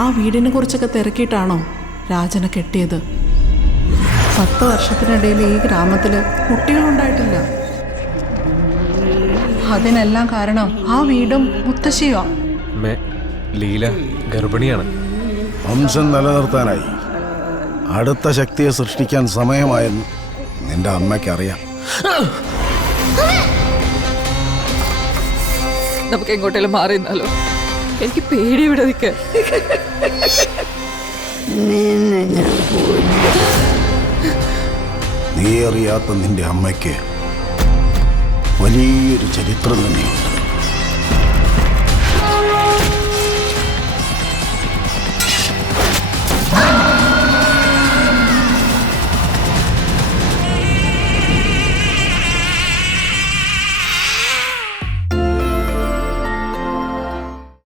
ആ വീടിനെ കുറിച്ചൊക്കെ തിരക്കിയിട്ടാണോ രാജനെ കെട്ടിയത്? 10 വർഷത്തിനിടയിൽ ഈ ഗ്രാമത്തിൽ കുട്ടികളുണ്ടായിട്ടില്ല. അതിനെല്ലാം കാരണം ആ വീടും മുത്തശ്ശിയോ? ലീല ഗർഭിണിയാണ്. വംശം നിലനിർത്താനായി അടുത്ത ശക്തിയെ സൃഷ്ടിക്കാൻ സമയമായെന്ന് നിന്റെ അമ്മയ്ക്കറിയാം. നമുക്ക് എങ്ങോട്ടെങ്കിലും മാറിയെന്നാലോ? എനിക്ക് പേടി ഇവിടെ നിൽക്കാൻ. നീ അറിയാത്ത നിന്റെ അമ്മയ്ക്ക് വലിയൊരു ചരിത്രം തന്നെയുണ്ട്.